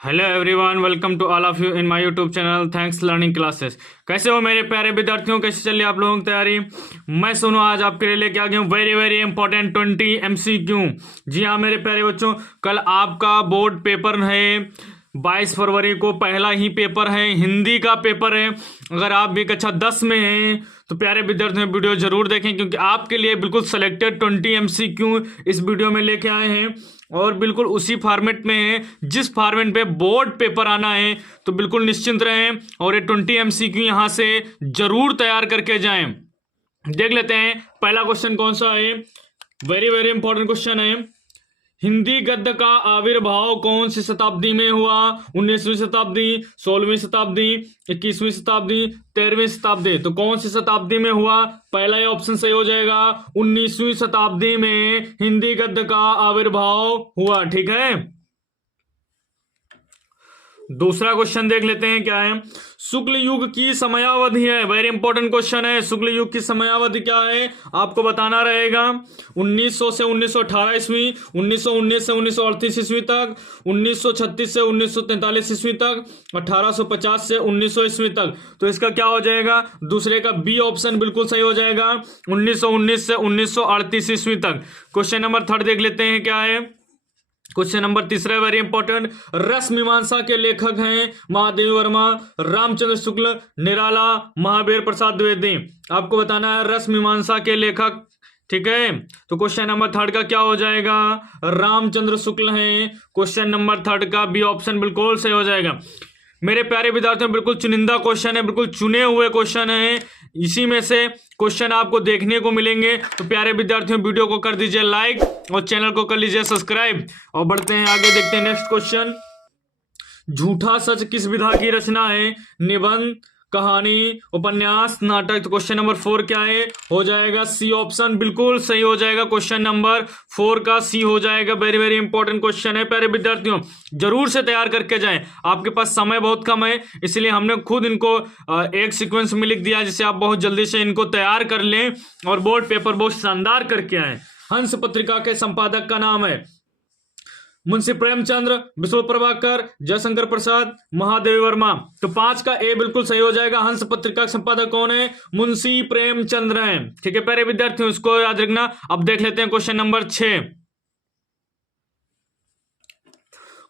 Hello everyone, welcome to all of you in my YouTube channel thanks learning classes. कैसे हो मेरे प्यारे विद्यार्थियों, कैसे चल रही है आप लोगों की तैयारी। मैं सोनू आज आपके लिए लेके आ गया हूँ वेरी वेरी इंपॉर्टेंट 20 MCQ। जी हाँ मेरे प्यारे बच्चों, कल आपका बोर्ड पेपर है 22 फरवरी को, पहला ही पेपर है, हिंदी का पेपर है। अगर आप भी कक्षा 10 में हैं तो प्यारे विद्यार्थियों वीडियो जरूर देखें, क्योंकि आपके लिए बिल्कुल सेलेक्टेड 20 MCQ इस वीडियो में लेके आए हैं और बिल्कुल उसी फॉर्मेट में है जिस फॉर्मेट पे बोर्ड पेपर आना है। तो बिल्कुल निश्चिंत रहें और ये 20 MCQ यहाँ से जरूर तैयार करके जाएं। देख लेते हैं पहला क्वेश्चन कौन सा है। वेरी वेरी इंपॉर्टेंट क्वेश्चन है। हिंदी गद्य का आविर्भाव कौन सी शताब्दी में हुआ? 19वीं शताब्दी, 16वीं शताब्दी, 21वीं शताब्दी, 13वीं शताब्दी। तो कौन सी शताब्दी में हुआ? पहला ही ऑप्शन सही हो जाएगा, 19वीं शताब्दी में हिंदी गद्य का आविर्भाव हुआ। ठीक है, दूसरा क्वेश्चन देख लेते हैं क्या है। शुक्ल युग की समयावधि है, वेरी इंपॉर्टेंट क्वेश्चन है। शुक्ल युग की समयावधि क्या है आपको बताना रहेगा। 1900 से 1918 ईस्वी, 1919 से 1938 ईस्वी तक, 1936 से 1943 ईस्वी तक, 1850 से 1900 ईस्वी तक। तो इसका क्या हो जाएगा? दूसरे का बी ऑप्शन बिल्कुल सही हो जाएगा, 1919 से 1938 ईस्वी तक। क्वेश्चन नंबर थर्ड देख लेते हैं क्या है। क्वेश्चन नंबर तीसरा वेरी इंपॉर्टेंट। रस मीमांसा के लेखक हैं महादेवी वर्मा, रामचंद्र शुक्ल, निराला, महावीर प्रसाद द्विवेदी। आपको बताना है रस मीमांसा के लेखक। ठीक है, तो क्वेश्चन नंबर थर्ड का क्या हो जाएगा? रामचंद्र शुक्ल हैं। क्वेश्चन नंबर थर्ड का बी ऑप्शन बिल्कुल सही हो जाएगा। मेरे प्यारे विद्यार्थियों बिल्कुल चुनिंदा क्वेश्चन है, बिल्कुल चुने हुए क्वेश्चन है, इसी में से क्वेश्चन आपको देखने को मिलेंगे। तो प्यारे विद्यार्थियों वीडियो को कर दीजिए लाइक और चैनल को कर लीजिए सब्सक्राइब और बढ़ते हैं आगे, देखते हैं नेक्स्ट क्वेश्चन। झूठा सच किस विधा की रचना है? निबंध, कहानी, उपन्यास, नाटक। तो क्वेश्चन नंबर 4 क्या है? हो जाएगा सी ऑप्शन बिल्कुल सही हो जाएगा। क्वेश्चन नंबर 4 का सी हो जाएगा। वेरी वेरी इंपॉर्टेंट क्वेश्चन है प्यारे विद्यार्थियों, जरूर से तैयार करके जाएं। आपके पास समय बहुत कम है, इसलिए हमने खुद इनको एक सीक्वेंस में लिख दिया जिससे आप बहुत जल्दी से इनको तैयार कर लें और बोर्ड पेपर बहुत शानदार करके आए। हंस पत्रिका के संपादक का नाम है मुंशी प्रेमचंद्र, विश्व प्रभाकर, जयशंकर प्रसाद, महादेवी वर्मा। तो 5 का ए बिल्कुल सही हो जाएगा। हंस पत्रिका के संपादक कौन है? मुंशी प्रेमचंद्र हैं। ठीक है प्यारे विद्यार्थियों, इसको याद रखना। अब देख लेते हैं क्वेश्चन नंबर 6।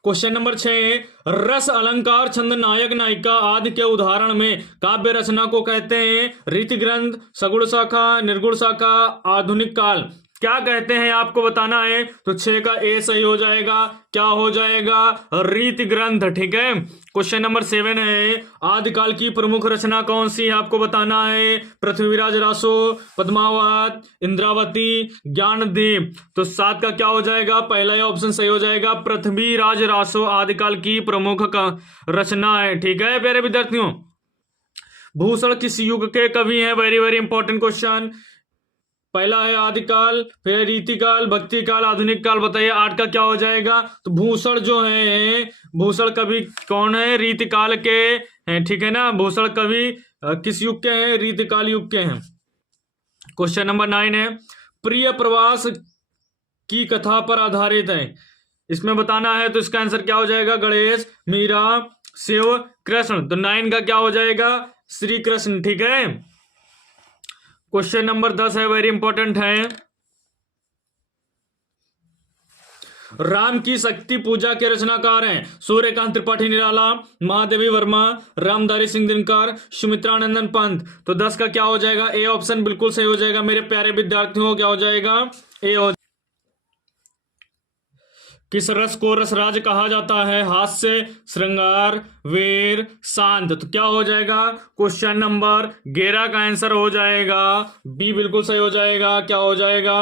क्वेश्चन नंबर 6, रस, अलंकार, छंद, नायक, नायिका आदि के उदाहरण में काव्य रचना को कहते हैं? रीति ग्रंथ, सगुण शाखा, निर्गुण शाखा, आधुनिक काल। क्या कहते हैं आपको बताना है। तो 6 का ए सही हो जाएगा। क्या हो जाएगा? रीति ग्रंथ। ठीक है, क्वेश्चन नंबर 7 है, आदिकाल की प्रमुख रचना कौन सी है आपको बताना है? पृथ्वीराज रासो, पद्मावत, इंद्रावती, ज्ञानदीप। तो 7 का क्या हो जाएगा? पहला ही ऑप्शन सही हो जाएगा, पृथ्वीराज रासो आदिकाल की प्रमुख रचना है। ठीक है प्यारे विद्यार्थियों, भूषण किस युग के कवि हैं? Very very important question. पहला है आदिकाल, फिर रीतिकाल, भक्तिकाल, आधुनिक काल। बताइए 8 का क्या हो जाएगा? तो भूषण जो है, भूषण कवि कौन है? रीतिकाल के हैं। ठीक है ना, भूषण कवि किस युग के हैं? रीतिकाल युग के हैं। क्वेश्चन नंबर 9 है, प्रिय प्रवास की कथा पर आधारित है, इसमें बताना है। तो इसका आंसर क्या हो जाएगा? गणेश, मीरा, शिव, कृष्ण। तो 9 का क्या हो जाएगा? श्री कृष्ण। ठीक है, क्वेश्चन नंबर 10 है, वेरी इंपॉर्टेंट है। राम की शक्ति पूजा के रचनाकार हैं? सूर्यकांत त्रिपाठी निराला, महादेवी वर्मा, रामधारी सिंह दिनकर, सुमित्रानंदन पंत। तो 10 का क्या हो जाएगा? ए ऑप्शन बिल्कुल सही हो जाएगा। मेरे प्यारे विद्यार्थियों क्या हो जाएगा? ए हो। किस रस को रसराज कहा जाता है? हास्य, श्रृंगार, वीर, शांत। तो क्या हो जाएगा? क्वेश्चन नंबर 11 का आंसर हो जाएगा बी बिल्कुल सही हो जाएगा। क्या हो जाएगा?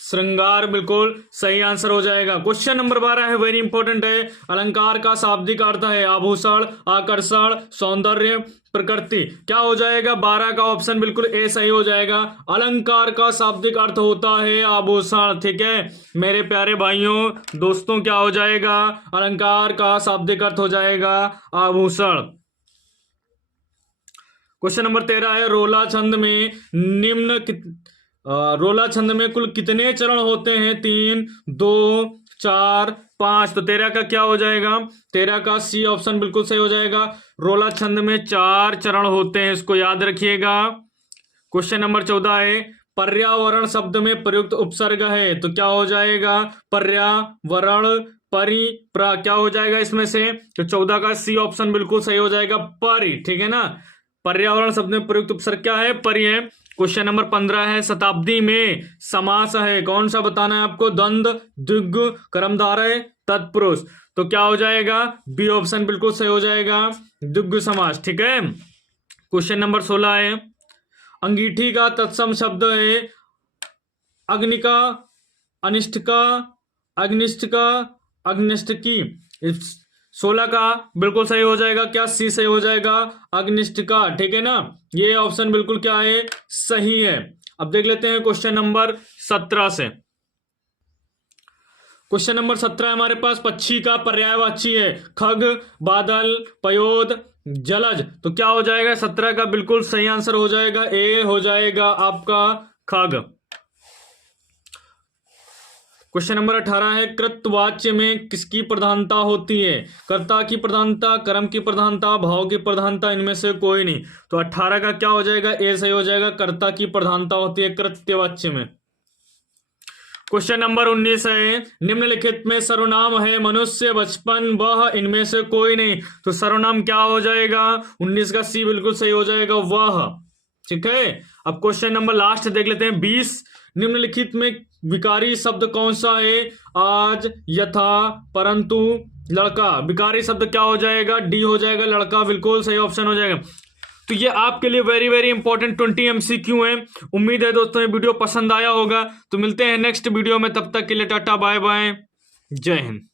श्रृंगार बिल्कुल सही आंसर हो जाएगा। क्वेश्चन नंबर 12 है, वेरी इंपॉर्टेंट है। अलंकार का शाब्दिक अर्थ है आभूषण, आकर्षण, सौंदर्य, प्रकृति। क्या हो जाएगा? 12 का ऑप्शन बिल्कुल ए सही हो जाएगा। अलंकार का शाब्दिक अर्थ होता है आभूषण। ठीक है मेरे प्यारे भाइयों दोस्तों, क्या हो जाएगा? अलंकार का शाब्दिक अर्थ हो जाएगा आभूषण। क्वेश्चन नंबर 13 है, रोला छंद में रोला छंद में कुल कितने चरण होते हैं? 3, 2, 4, 5, तो 13 का क्या हो जाएगा? 13 का सी ऑप्शन बिल्कुल सही हो जाएगा। रोला छंद में 4 चरण होते हैं, इसको याद रखिएगा। क्वेश्चन नंबर 14 है पर्यावरण शब्द में प्रयुक्त उपसर्ग है, तो क्या हो जाएगा? पर्यावरण परिप्रा क्या हो जाएगा इसमें से? तो 14 का सी ऑप्शन बिल्कुल सही हो जाएगा, परि। ठीक है ना, पर्यावरण शब्द में प्रयुक्त उपसर्ग क्या है? परि है। क्वेश्चन नंबर 15 है शताब्दी में समास है, कौन सा बताना है आपको? द्वंद्व, द्विगु, कर्मधारय, तत्पुरुष, तो क्या हो जाएगा? बी ऑप्शन बिल्कुल सही हो जाएगा, द्विगु समास। ठीक है। क्वेश्चन नंबर 16 है अंगीठी का तत्सम शब्द है अग्निका, अनिष्टिका, अग्निष्टिका, अग्निष्टिकी। 16 का बिल्कुल सही हो जाएगा, क्या? सी सही हो जाएगा, अग्निष्टिका। ठीक है ना, ये ऑप्शन बिल्कुल क्या है? सही है। अब देख लेते हैं क्वेश्चन नंबर 17 से। क्वेश्चन नंबर 17 हमारे पास पक्षी का पर्यायवाची है खग, बादल, पयोद, जलज, तो क्या हो जाएगा? 17 का बिल्कुल सही आंसर हो जाएगा, ए हो जाएगा आपका खग। क्वेश्चन नंबर 18 है कृतवाच्य में किसकी प्रधानता होती है? कर्ता की प्रधानता, कर्म की प्रधानता, भाव की प्रधानता, इनमें से कोई नहीं, तो 18 का क्या हो जाएगा? ए सही हो जाएगा, कर्ता की प्रधानता होती है कृत्यवाच्य में। क्वेश्चन नंबर 19 है निम्नलिखित में सर्वनाम है मनुष्य, बचपन, वह, इनमें से कोई नहीं, तो सर्वनाम क्या हो जाएगा? 19 का सी बिल्कुल सही हो जाएगा, वह। ठीक है। अब क्वेश्चन नंबर लास्ट देख लेते हैं 20 निम्नलिखित में विकारी शब्द कौन सा है? आज, यथा, परंतु, लड़का, विकारी शब्द क्या हो जाएगा? डी हो जाएगा, लड़का बिल्कुल सही ऑप्शन हो जाएगा। तो ये आपके लिए वेरी वेरी इंपॉर्टेंट 20 MCQ है। उम्मीद है दोस्तों ये वीडियो पसंद आया होगा। तो मिलते हैं नेक्स्ट वीडियो में, तब तक के लिए टाटा बाय बाय, जय हिंद।